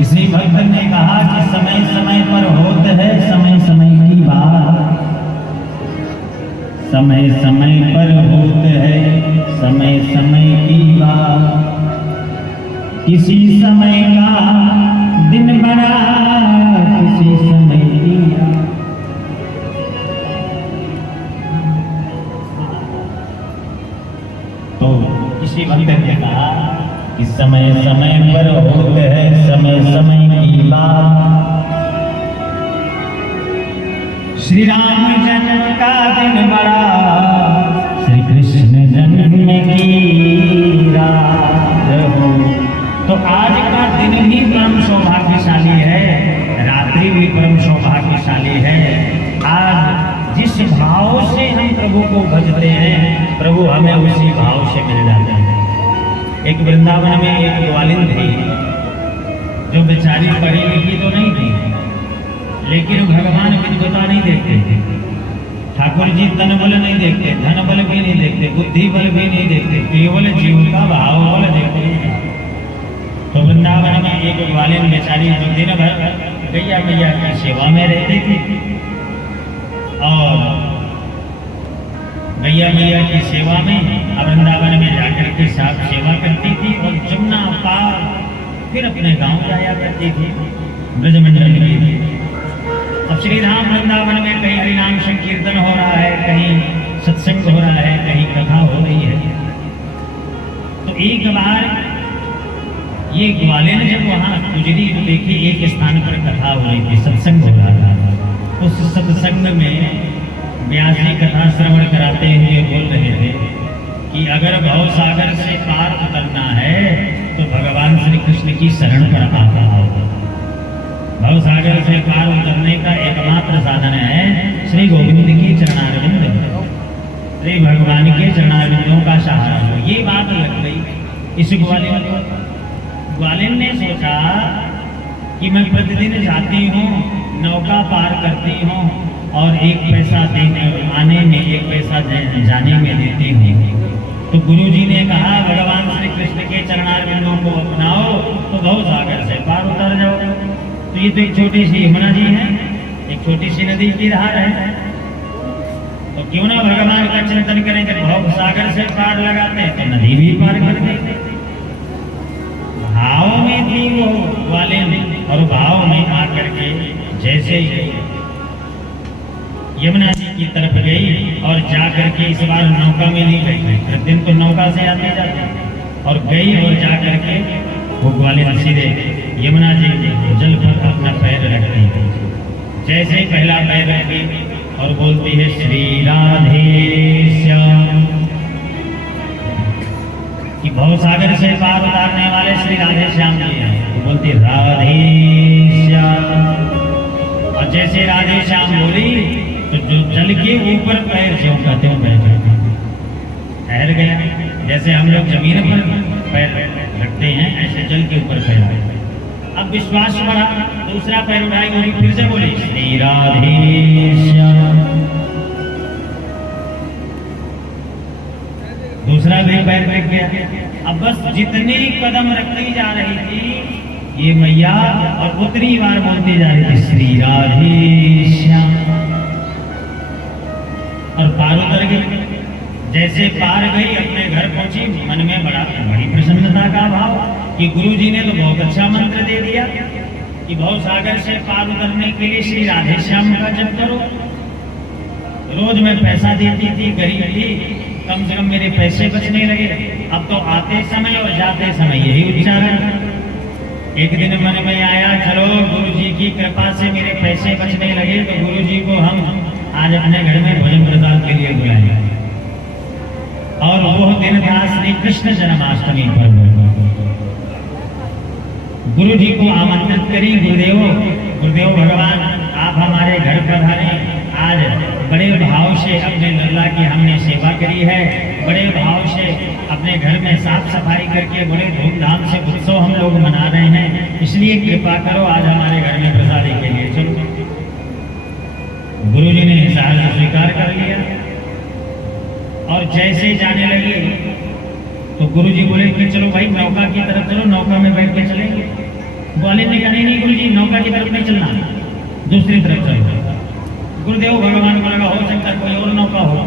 किसी भक्त ने कहा कि समय समय पर होते है समय समय की बात, समय समय पर होते है समय समय की बात। किसी समय का दिन बड़ा, किसी समय की रात। तो किसी भक्त ने कहा कि समय समय पर होते है समय समय की बात। श्री राम जन्म का दिन बड़ा, श्री कृष्ण जन्म की रात हो। तो आज का दिन भी परम सौभाग्यशाली है, रात्रि भी परम सौभाग्यशाली है। आज जिस भाव से हम प्रभु को भजते हैं, प्रभु हमें उसी भाव से मिल जाते हैं। एक वृंदावन में एक ग्वालिन थी, जो बेचारी पढ़ी लिखी तो नहीं थी, लेकिन भगवान विद्वता नहीं देखते थे। ठाकुर जी तन बल नहीं देखते, धन बल भी नहीं देखते, बुद्धि बल भी नहीं देखते, केवल जीव का भाव बल देखते हैं। तो वृंदावन में एक ग्वालिन बेचारी जो दिन भर गैया मैया की सेवा में रहती थी और गैया मैया की सेवा में वृंदावन में जाकर के साथ सेवा करती थी और जमुना पार फिर अपने गांव जाया करती थी, ब्रजमंडल की। अब श्री राम वृंदावन में कहीं हरिनाम संकीर्तन हो रहा है, कहीं सत्संग हो रहा है, कहीं कथा हो रही है। तो एक बार ये ग्वालिन जब वहां गुजरी तो देखी एक स्थान पर कथा हो रही थी, सत्संग हो रहा था। उस सत्संग में व्यास जी कथा श्रवण कराते हुए बोल रहे थे कि अगर भव सागर से पार उतरना है तो भगवान श्री कृष्ण की शरण पर आता हो। भव सागर से पार उतरने का एकमात्र साधन है श्री गोविंद की चरणारविंद, श्री भगवान के चरणारविंदों का सहारा हो। ये बात लग गई इस ग्वालिन को। ग्वालिन ने सोचा कि मैं प्रतिदिन जाती हूँ, नौका पार करती हूँ और एक पैसा देने आने में, एक पैसा जाने में देती हूँ। तो गुरु जी ने कहा भगवान श्री कृष्ण के चरणारविंदों को अपनाओ तो भव सागर से पार उतर जाओ। तो ये तो एक छोटी सी यमुना जी है, एक छोटी सी नदी की धार है। तो क्यों ना भगवान का चिंतन करें, जब भव सागर से पार लगाते हैं तो नदी भी पार कर देते। भाव में थी वो ग्वालिन और भाव में आकर के जैसे यमुना जी की तरफ गई और जाकर के इस बार नौका में नहीं गई, प्रतिदिन तो नौका से आते जाते, और गई और जाकर के वो ग्वालिन सीधे यमुना जी जल पर अपना पैर रखती है। जैसे ही पहला पैर रखी और बोलती है श्री राधे श्याम, कि भव सागर से पार उतारने वाले श्री राधे श्याम जी हैं। तो बोलती राधे श्याम, और जैसे राधे श्याम बोली तो जो जल के ऊपर पैर जो कहते हो ठहर गया। जैसे हम लोग जमीन पर पैर रखते हैं, ऐसे जल के ऊपर पैर। अब विश्वास बढ़ा, दूसरा पैर उठाई, वो फिर से बोली श्री राधे श्याम। दूसरा भी पैर रख गया। अब बस जितने कदम रखती जा रही थी ये मैया, और उतनी बार बोलती जा रही थी श्री राधे श्याम, और पार उतर गई। जैसे पार गई अपने घर पहुंची, मन में बड़ी प्रसन्नता का भाव कि गुरु जी ने तो बहुत अच्छा मंत्र दे दिया कि भव सागर से पार उतरने के लिए श्री राधे श्याम का जप करो। रोज मैं पैसा देती थी, गरीब थी, कम से कम मेरे पैसे बचने लगे। अब तो आते समय और जाते समय यही उच्चारण। एक दिन मन में आया चलो गुरु जी की कृपा से मेरे पैसे बचने लगे, तो गुरु जी को हम आज अपने घर में भोजन प्रसाद के लिए बुलाएंगे। और वो दिन था श्री कृष्ण जन्माष्टमी पर्व। गुरु जी को आमंत्रित करी, गुरुदेव भगवान आप हमारे घर पधारे। आज बड़े भाव से अपने लल्ला की हमने सेवा करी है, बड़े भाव से अपने घर में साफ सफाई करके बड़े धूमधाम से उत्सव हम लोग मना रहे हैं, इसलिए कृपा करो आज हमारे घर में प्रसादी के लिए चलो। गुरु जी ने सहर्ष स्वीकार कर लिया और जैसे जाने लगे तो गुरु जी बोले कि चलो भाई नौका की तरफ चलो, नौका में बैठ के चलेंगे। ग्वालियर ने कहा नहीं गुरु जी नौका की तरफ नहीं चलना, दूसरी तरफ चलो। गुरुदेव भगवान को लगा हो सकता कोई और नौका हो,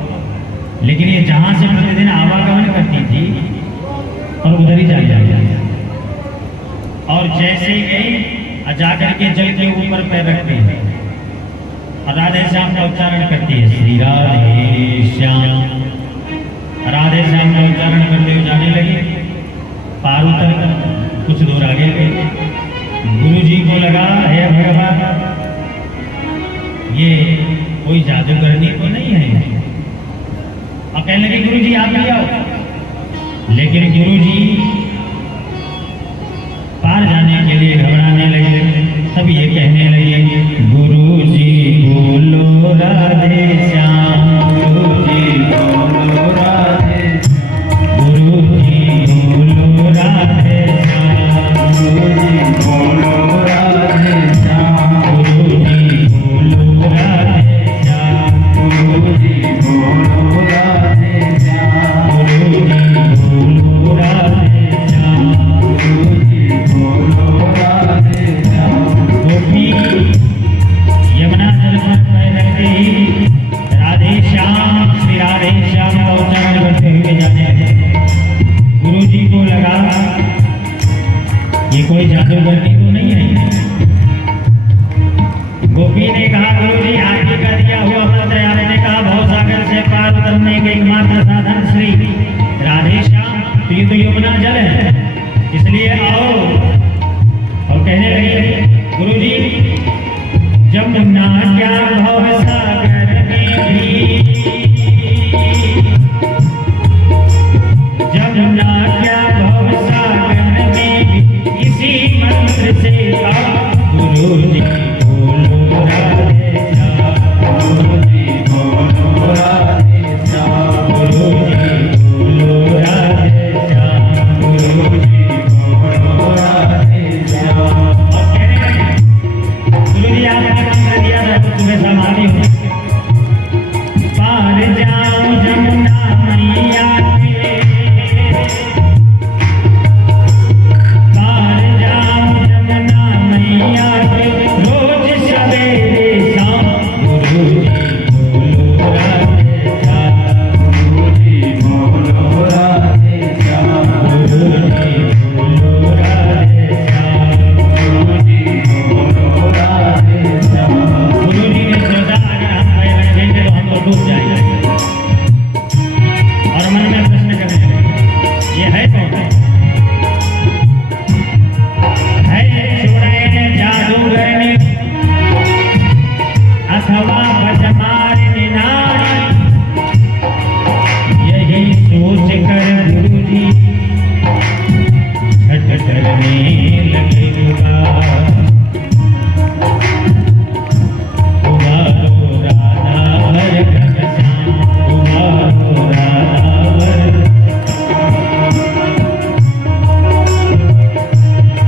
लेकिन ये जहां से प्रतिदिन आवागमन करती थी और उधर ही चली जाती, और जैसे गई जाकर के जल के ऊपर पैर रखती है और राधे श्याम का उच्चारण करती है, श्री राधे श्याम। राधे श्याम का उच्चारण करते हुए जाने लगी, पार उतर कुछ दूर आगे गई। गुरु जी को लगा हे भगवान ये कोई जादूगरनी तो नहीं है, और कहने लगे गुरु जी आप भी आओ। लेकिन गुरु जी पार जाने के लिए घबराने लगे, तब ये कहने लगे गुरु जी बोलो राधे श्याम, गुरु जी बोलो राधे, गुरु जी बोलो राधे श्याम, गुरु जी बोलो राधे श्याम, गुरु जी बोलो राधे श्याम, गुरु जी बोलो राधे श्याम, गुरु जी बोलो राधे श्याम, गुरु जी बोलो राधे श्याम। गोपी यमुना जल पर पैर रखते ही राधे श्याम श्री राधे श्याम का उच्चारण करते हुए जाने लगे। गुरु जी को लगा ये कोई जादूगरनी तो नहीं है। गोपी ने कहा गुरु जी आपके का दिया हुआ मंत्र, आपने कहा भव सागर से पार उतरने के एकमात्र साधन श्री राधे श्याम, तो ये तो यमुना जल है, इसलिए आओ। और कहने लगे गुरु जी जमुना क्या भव सागर में भी, जमुना क्या भव सागर में भी, इसी मंत्र से आओ। गुरु जी बोलो राधे श्याम, गुरु जी बोलो राधे श्याम, गुरु जी बोलो राधे श्याम, गुरु जी बोलो राधे श्याम। और कहने लगे गुरु जी आपने मंत्र दिया था तो तुम्हें संभाली हूँ, पार जाऊं जमुना मैया के, पार जाऊं जमुना मैया के, रोज सवेरे शाम। गुरु जी बोलो राधे श्याम, गुरु जी बोलो राधे श्याम, गुरु जी बोलो राधे श्याम, गुरु जी बोलो राधे श्याम। गुरु जी ने सोचा अगर हम पैर रखेंगे तो हम तो डूब जाएंगे, और मन में प्रश्न करने लगे ये है कौन? है चुड़ैल जादूगरनी अथवा बचमारनी नारी? यही सोच कर गुरु जी झट डरने लगे। उबारो राधा वर घनश्याम, उबारो राधा वर,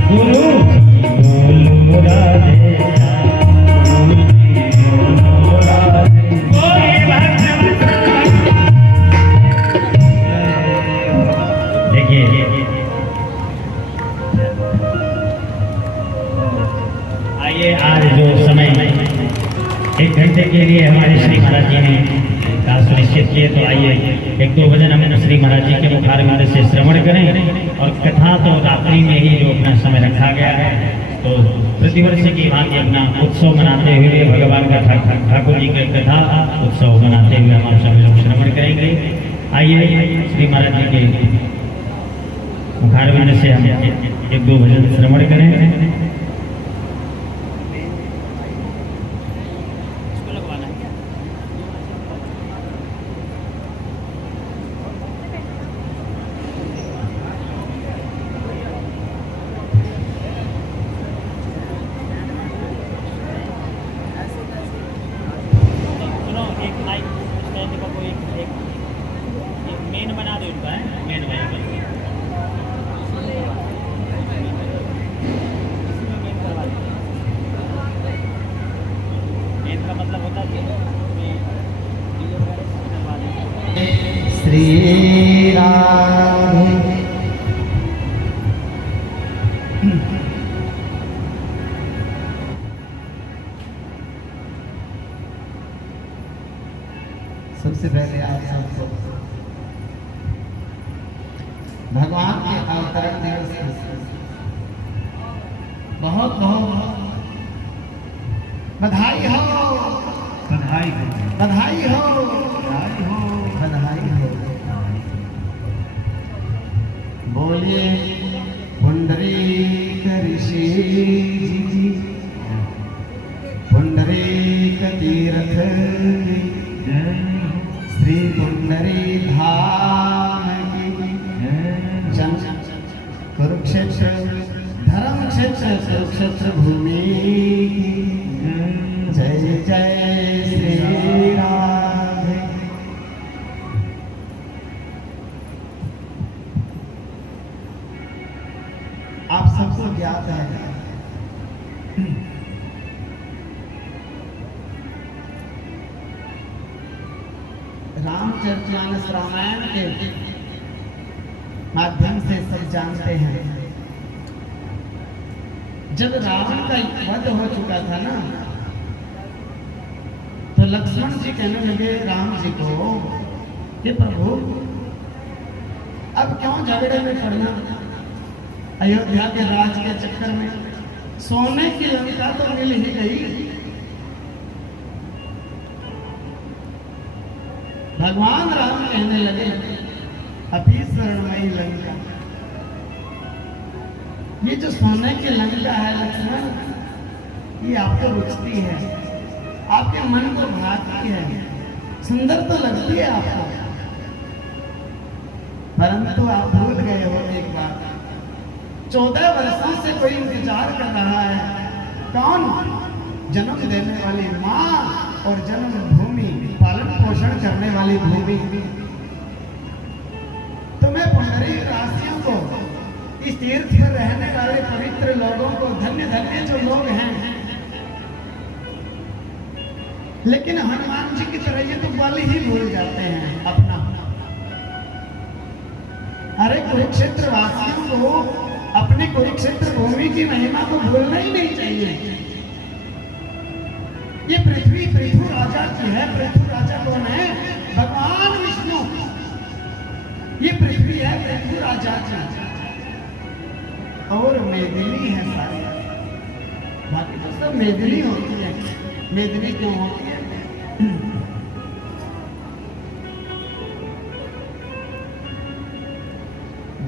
गुरु जी बोलो राधे श्याम, गुरु जी बोलो राधे। बोले भक्त देखिए आइए आज जो समय 1 घंटे के लिए हमारे श्री महाराज जी ने कहा सुनिश्चित किए, तो आइए 1-2 भजन हम श्री महाराज जी के मुखारविंद से श्रवण करें। और कथा तो रात्रि में ही जो अपना समय रखा गया है, तो प्रतिवर्ष की भांति अपना उत्सव मनाते हुए भगवान का ठाकुर जी का कथा उत्सव मनाते हुए हम सभी लोग श्रवण करेंगे। आइए श्री महाराज जी के मुखारविंद से हम 1-2 भजन श्रवण करें। मेन बना दो इनका, है मेन बना दो। श्री राधे सबसे पहले आप सबको भगवान के अवतरण दिवस की बहुत बहुत बधाई हो, बधाई हो, बधाई हो, बधाई हो, बधाई हो। बोलिए पुंडरीक ऋषि जी, पुंडरीक तीर्थ श्री पुंडरी धाम की जन कुरुक्षेत्र धर्म क्षेत्र कुरुक्षेत्र भूमि जय जय श्री राधे। आप सबको ज्ञात है रामचरितमानस रामायण के माध्यम से सब जानते हैं। जब रावण का वध हो चुका था ना, तो लक्ष्मण जी कहने लगे राम जी को कि प्रभु अब क्यों झगड़े में पड़ना, अयोध्या के राज के चक्कर में सोने की लंका तो मिल ही गई। भगवान राम कहने लगे अति स्वर्णमयी लंका, ये जो सोने की लंका है लक्ष्मण, ये आपको रुचती है, आपके मन को भाती है, सुंदर तो लगती है आपको, परंतु आप भूल गए हो एक बात, 14 वर्षों से कोई इंतजार कर रहा है। कौन? जन्म देने वाली माँ और जन्मभूमि, पालन पोषण करने वाली भूमि। तो मैं पुंडरीक राशियों को, इस तीर्थ पर रहने वाले पवित्र लोगों को, धन्य धन्य जो लोग हैं, लेकिन हनुमान जी की तरह ये तो बल ही भूल जाते हैं अपना। अरे कुरुक्षेत्र वासियों को अपने कुरुक्षेत्र भूमि की महिमा को भूलना ही नहीं चाहिए। ये पृथ्वी पृथु राजा की है। पृथु राजा कौन है? भगवान विष्णु। ये पृथ्वी है पृथु राजा की, और मेदिनी है सारी, बाकी तो सब मेदिनी होती है। मेदिनी क्यों होती है?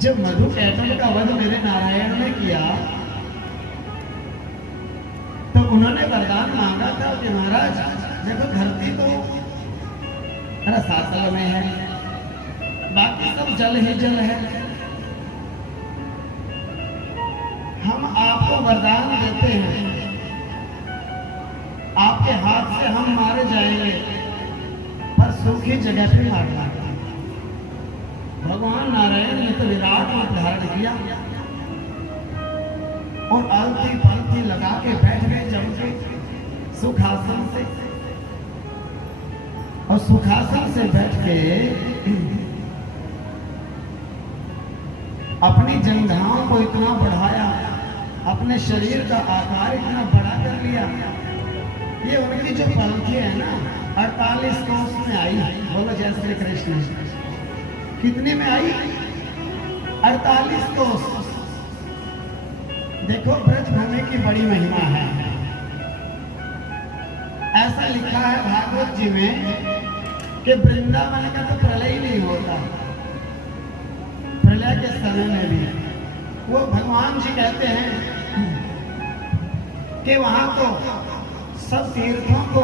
जब मधु कैटल का वध मेरे नारायण ने किया तो उन्होंने वरदान मांगा था कि महाराज देखो धरती तो रसातल में है, बाकी सब जल ही जल है, हम आपको वरदान देते हैं, आपके हाथ से हम मारे जाएंगे, पर सूखी जगह पे मारना। भगवान नारायण ने तो विराट रूप धारण किया और अलती पलती लगा के बैठ गए जम के सुखासन से, और सुखासन से बैठ के अपनी जंघाओं को इतना बढ़ाया, अपने शरीर का आकार इतना बड़ा कर लिया। ये उनकी जो पलकी है ना 48 कोस में आई। बोलो जय श्री कृष्ण। कितने में आई? 48 कोस। देखो ब्रज भूमि की बड़ी महिमा है। ऐसा लिखा है भागवत जी में कि वृंदावन का तो प्रलय ही नहीं होता। प्रलय के समय में भी वो भगवान जी कहते हैं कि वहां को सब तीर्थों को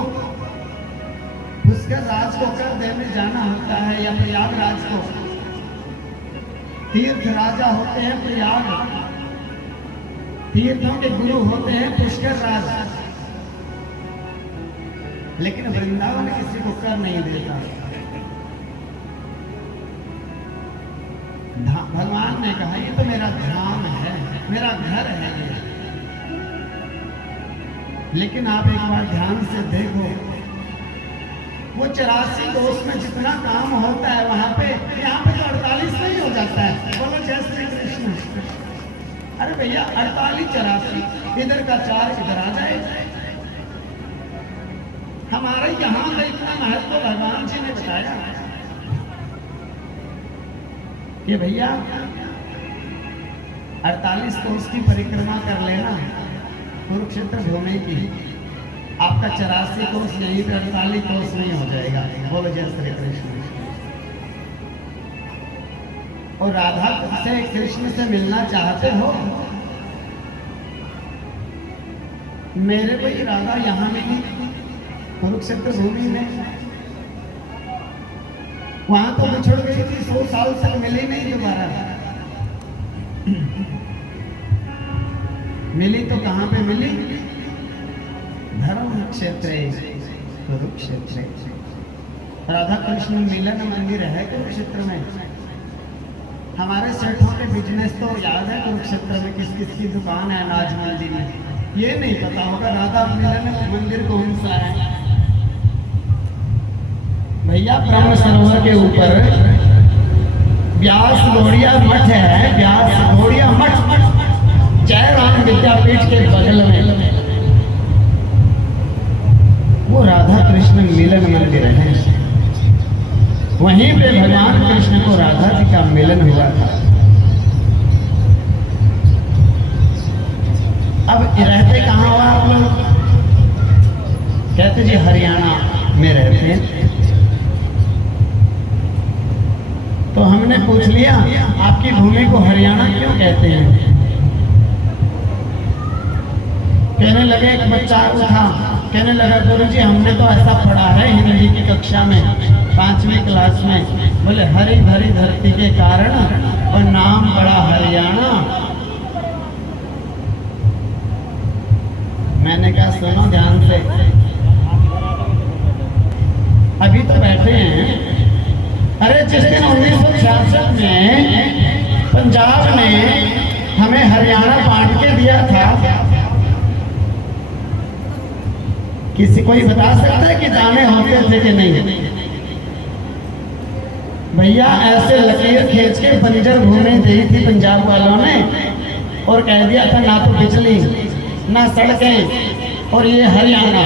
पुष्कर राज को कर देने जाना होता है, या प्रयागराज को। तीर्थ राजा होते हैं प्रयाग, तीर्थों के गुरु होते हैं पुष्कर राज, लेकिन वृंदावन किसी को कर नहीं देता। भगवान ने कहा ये तो मेरा धाम है, मेरा घर है ये। लेकिन आप एक बार ध्यान से देखो, वो 84 कोस में जितना काम होता है वहां पे, यहाँ पे तो 48 नहीं हो जाता है। बोलो जय श्री कृष्ण। अरे भैया 48 84, इधर का 4 इधर आ जाए। हम हमारे यहाँ का इतना महत्व तो भगवान जी ने बताया कि भैया 48 कोस की परिक्रमा कर लेना कुरुक्षेत्र भूमि की, आपका 84 कोस यहीं पे 48 कोस नहीं हो जाएगा। बोलो जय श्री कृष्ण। और राधा से कृष्ण से मिलना चाहते हो, मेरे को ही राधा यहाँ मिली कुरुक्षेत्र भूमि में, वहां तो बिछड़ गई थी, 100 साल तक मिली नहीं दोबारा। मिली तो कहां पे मिली? धर्म क्षेत्र कुरुक्षेत्र। राधा कृष्ण मिलन मंदिर है कुरुक्षेत्र में। हमारे सेठों के बिजनेस तो याद है कुरुक्षेत्र में किस किस की दुकान है अनाज मंडी में, ये नहीं पता होगा राधा मिलन मंदिर कौन सा है। भैया ब्रह्म सरोवर के ऊपर व्यास गौड़िया मठ है, व्यास गौड़िया मठ जयराम विद्यापीठ के बगल में वो राधा कृष्ण मिलन मंदिर है। वहीं पे भगवान कृष्ण को राधा जी का मिलन हुआ था। अब रहते कहाँ हुआ आप लोग? कहते जी हरियाणा में रहते हैं। तो हमने पूछ लिया आपकी भूमि को हरियाणा क्यों कहते हैं? कहने लगे, एक बच्चा उठा, कहने लगा गुरुजी हमने तो ऐसा पढ़ा है हिंदी की कक्षा में 5वीं क्लास में, बोले हरी भरी धरती के कारण और नाम बड़ा हरियाणा। मैंने कहा सुनो ध्यान से, अभी तो बैठे हैं। अरे जिस दिन 1966 में पंजाब ने हमें हरियाणा बांट के दिया था, किसी कोई बता सकता है कि दाने होते थे कि नहीं? भैया ऐसे लकीर खींच के बंजर भूमि दी थी पंजाब वालों ने और कह दिया था ना तो बिजली ना सड़कें और ये हरियाणा।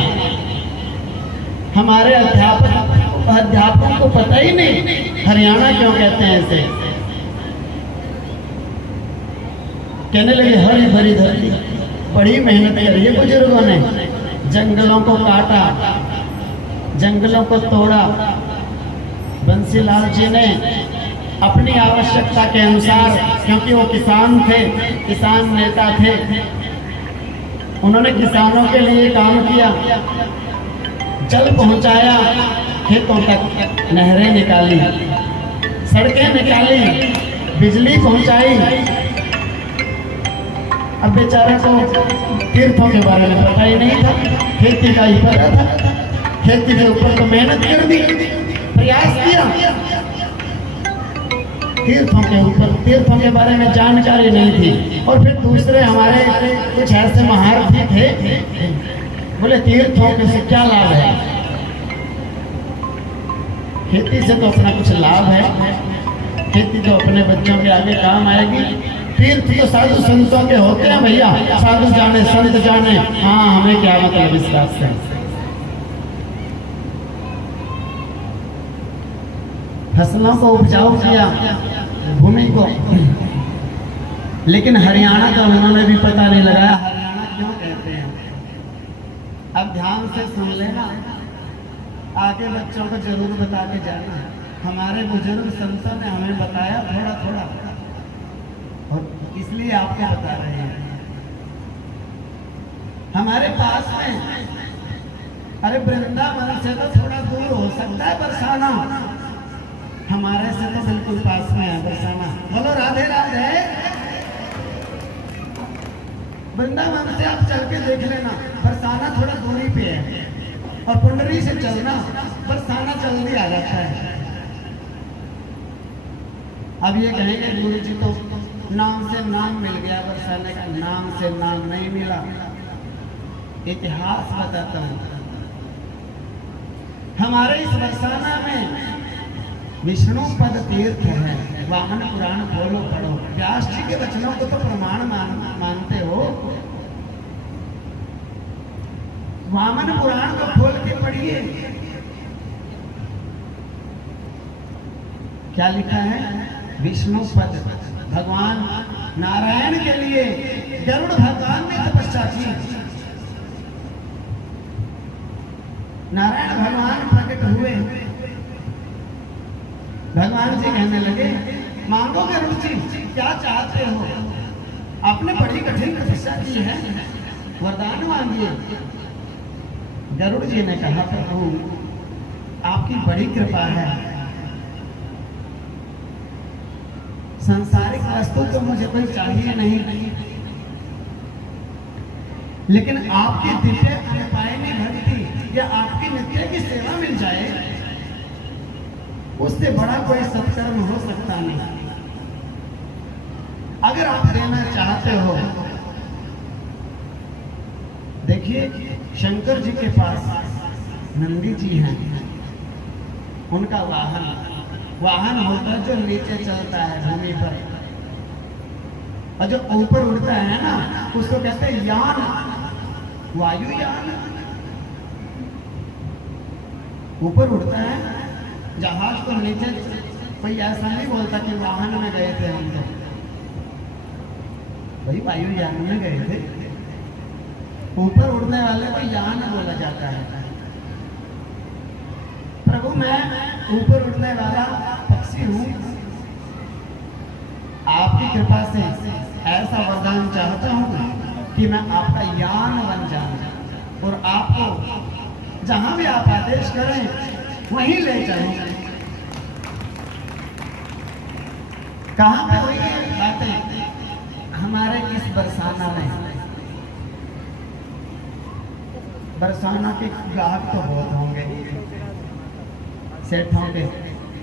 हमारे अध्यापकों को पता ही नहीं हरियाणा क्यों कहते हैं इसे। कहने लगे हरी भरी धरती। बड़ी मेहनत करी है बुजुर्गों ने, जंगलों को काटा, जंगलों को तोड़ा। बंसीलाल जी ने अपनी आवश्यकता के अनुसार, क्योंकि वो किसान थे, किसान नेता थे, उन्होंने किसानों के लिए काम किया, जल पहुंचाया खेतों तक, नहरें निकाली, सड़कें निकाली, बिजली पहुंचाई। अब बेचारे को तीर्थों के बारे में पता ही नहीं था, खेती का ही पता था। खेती के ऊपर तो मेहनत कर दी, प्रयास किया, तीर्थों के ऊपर, तीर्थों के बारे में जानकारी नहीं थी। और फिर दूसरे हमारे कुछ ऐसे महारथी थे, बोले तीर्थों के से क्या लाभ है? खेती से तो अपना कुछ लाभ है, खेती तो अपने बच्चों के आगे काम आएगी। तीर्थ तो साधु संतों के होते हैं भैया, साधु जाने संत जाने, हाँ हमें क्या मतलब इस बात से। फसलों को उपजाऊ किया, भूमि को, लेकिन हरियाणा का उन्होंने भी पता नहीं लगाया हरियाणा क्यों कहते हैं। अब ध्यान से सुन लेना, आगे बच्चों को जरूर बता के जाना। हमारे बुजुर्ग संतों ने हमें बताया थोड़ा थोड़ा, और इसलिए आपको बता रहे हैं। हमारे पास में, अरे वृंदावन से तो थोड़ा दूर हो सकता है बरसाना, हमारे से तो बिल्कुल पास में है बरसाना। बोलो राधे राधे। वृंदावन से आप चल के देख लेना, बरसाना थोड़ा दूरी पे है, और पुंडरी से चलना बरसाना जल्दी आ जाता है। अब ये कहेंगे गुरु जी तो नाम से नाम मिल गया, बरसाने का नाम से नाम नहीं मिला। इतिहास बताता हूं, हमारे इस बरसाना में विष्णु पद तीर्थ है। वामन पुराण खोलो पढ़ो, व्यास जी के वचनों को तो प्रमाण मानते हो। वामन पुराण को खोल के पढ़िए क्या लिखा है, विष्णु पद, भगवान नारायण के लिए गरुड़ भगवान ने तपस्या की। नारायण भगवान प्रकट हुए, भगवान जी कहने लगे मांगो गरुड़ जी क्या चाहते हो, आपने बड़ी कठिन तपस्या की है, वरदान मांगिए। गरुड़ जी ने कहा प्रभु आपकी बड़ी कृपा है, सांसारिक वस्तु तो मुझे कोई चाहिए नहीं, लेकिन आपकी दिव्य अनुपायनी भक्ति या आपकी नित्य की सेवा मिल जाए उससे बड़ा कोई सत्कर्म हो सकता नहीं। अगर आप देना चाहते हो, देखिए शंकर जी के पास नंदी जी हैं, उनका वाहन होता है जो नीचे चलता है भूमि पर, और जो ऊपर उड़ता है ना उसको कहते हैं यान, वायुयान। ऊपर उड़ता है जहाज को नीचे, कोई ऐसा नहीं बोलता कि वाहन में गए थे हम लोग, भाई वायुयान में गए थे। ऊपर उड़ने वाले को यान बोला जाता है। प्रभु मैं ऊपर उड़ने वाला पक्षी हूं, आपकी कृपा से ऐसा वरदान चाहता हूं कि मैं आपका यान बन जाऊं और आपको जहां भी आप आदेश करें वहीं ले जाऊं। कहां पे हुई है बातें, हमारे इस बरसाना में। बरसाना के ग्राहक तो बहुत होंगे, सेठों के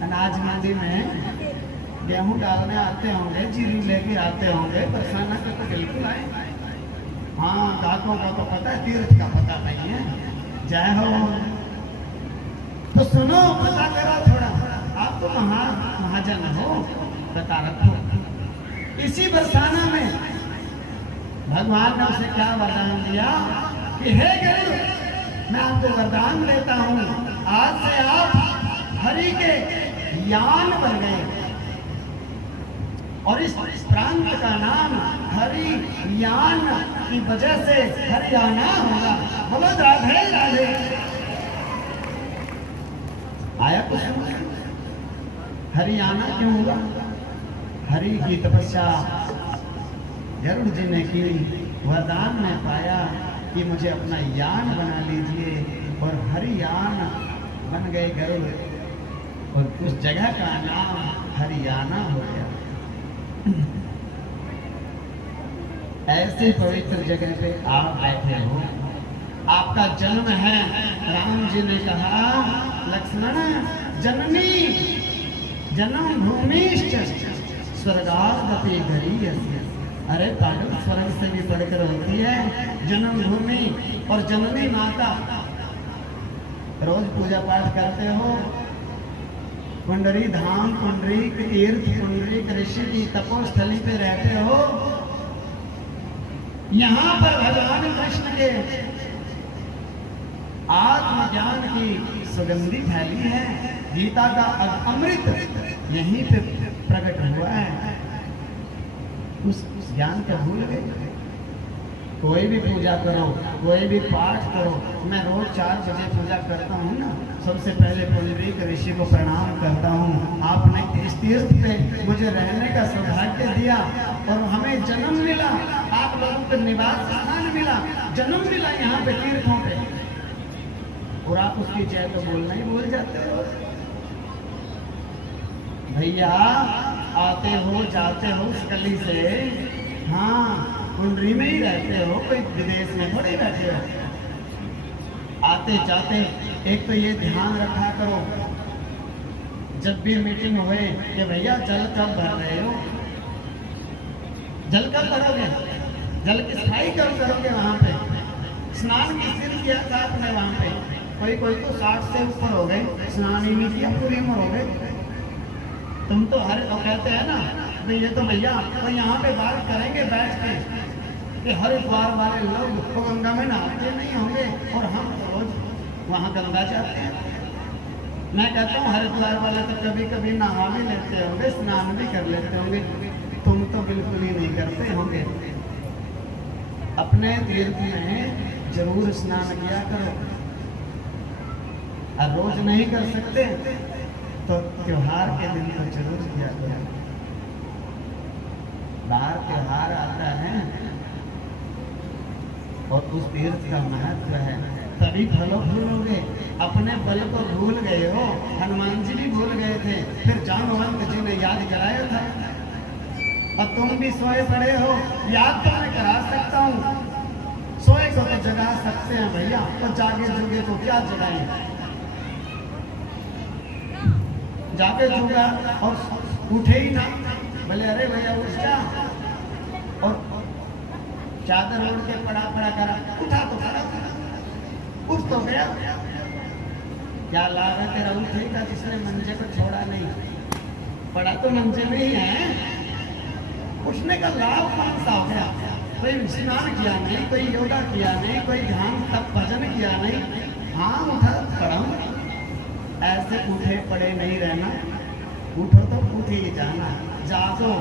अनाज मंडी में गेहूं डालने आते होंगे, जीरी लेके आते होंगे, बरसाना का तो बिल्कुल आए। हाँ ग्राहकों को तो पता है, तीर्थ का पता नहीं है। जय हो। तो सुनो, पता करो थोड़ा, आप तो महाजन हो, बता रखो। इसी बरसाना में भगवान ने उसे क्या वरदान दिया कि हे गरुड़ मैं आपको वरदान देता हूं, आज से आप हरि के यान बन गए और इस प्रांत का नाम हरि यान की वजह से हरियाणा होगा। बोलो राधे राधे। आया कुछ हरियाणा क्यों हुआ? हरि की तपस्या गरुड़ जी ने की, वरदान में पाया कि मुझे अपना यान बना लीजिए, और हरियाण बन गए गरुड़, और उस जगह का नाम हरियाणा हो गया। ऐसे पवित्र जगह पे आप बैठे हो, आपका जन्म है। राम जी ने कहा लक्ष्मण जननी जन्म भूमिश्च स्वर्गादपि गरीयसी। अरे पागल, स्वर्ग से भी बढ़कर होती है जन्म भूमि। और जननी माता, रोज पूजा पाठ करते हो, पुंडरी धाम, पुंडरी तीर्थ, पुंडरी ऋषि की तपोस्थली पे रहते हो, यहाँ पर भगवान कृष्ण के आत्मज्ञान की सुगंधी फैली है, गीता का अमृत यहीं पे प्रकट हुआ है। उस ज्ञान का भूल गए। कोई भी पूजा करो, कोई भी पाठ करो, मैं रोज 4 बजे पूजा करता हूँ ना, सबसे पहले पुंडरीक ऋषि को प्रणाम करता हूँ। आपने इस तीर्थ पे मुझे रहने का सौभाग्य दिया और हमें जन्म मिला, आप लोगों को निवास स्थान मिला, जन्म मिला यहाँ पे तीर्थों पे, और आप उसकी जय तो बोलना ही भूल जाते हो। भैया आते हो जाते हो उस गली से, हाँ कुंडली में ही रहते हो, कोई विदेश में थोड़ी बैठे हो। आते जाते एक तो ये ध्यान रखा करो, जब भी मीटिंग हुए कि भैया जल कब भर रहे हो, जल कब भरोगे, जल की सफाई कब करोगे, वहां पे स्नान किस दिन किया था आपने वहां पे? कोई तो 60 से ऊपर हो गए, स्नान ही नहीं किया, पूरी उम्र हो गए। तुम तो हर कहते हैं ना भाई ये तो भैया तो यहाँ पे बात करेंगे बैठ के कि हरिद्वार वाले लोग तो गंगा में नहाते नहीं होंगे और हम रोज वहाँ गंगा जाते हैं। मैं कहता हूँ हरिद्वार वाले तो कभी कभी नहा भी लेते होंगे, स्नान भी कर लेते होंगे, तुम तो बिल्कुल ही नहीं करते होंगे। अपने तीर्थ में जरूर स्नान किया करो, और रोज नहीं कर सकते तो त्योहार के दिन तो जरूर किया करो। बाहर त्योहार आता है और उस तीर्थ का महत्व है, तभी फलो भूलोगे। अपने बल को भूल गए हो, हनुमान जी भी भूल गए थे, फिर जामवंत जी ने याद कराया था। और तुम भी सोए पड़े हो, याद तो मैं करा सकता हूँ, सोए को तो जगा सकते हैं भैया, तो जागे जुगे तो क्या जगाएं। जागे जुगा और उठे ही ना, बोले अरे भैया उठ जा, और चादर ओढ़ के पड़ा करा, उठा तो खड़ा, उठ तो गया। क्या लाभ है तेरा उठे का जिसने मंजे को छोड़ा नहीं, पड़ा तो मंजे में ही है। उठने का लाभ कौन सा हो गया? कोई स्नान किया नहीं, कोई योगा किया नहीं, कोई ध्यान तप भजन किया नहीं, हाँ उठा पड़ा। ऐसे उठे पड़े नहीं रहना, उठो तो उठ ही जाना, जागो,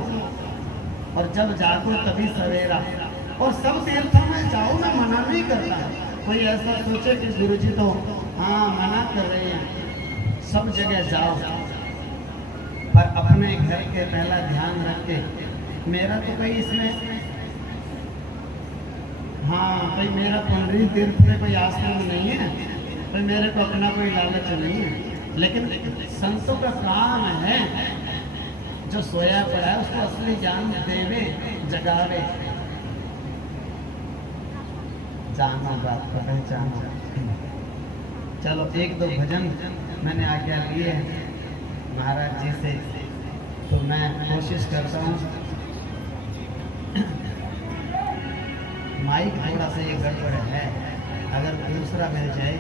और जब जागो तभी सवेरा। और सब तीर्थों में जाओ, मैं मना नहीं करता। कोई ऐसा सोचे कि गुरुजी तो हाँ मना कर रहे हैं, सब जगह जाओ, पर अपने घर के पहला ध्यान रख के। मेरा तो कोई इसमें हाँ कोई मेरा पंडरी तीर्थ में कोई आश्रम नहीं है, कोई मेरे को अपना कोई लालच नहीं है, लेकिन संतों का काम है जो सोया पड़ा है उसको असली ज्ञान देवे, जगावे। जानो बात को पहचानो। चलो एक दो भजन मैंने आज्ञा लिए महाराज जी से, तो मैं कोशिश करता हूँ। माइक थोड़ा सा ये गड़बड़ है, अगर दूसरा मिल जाए।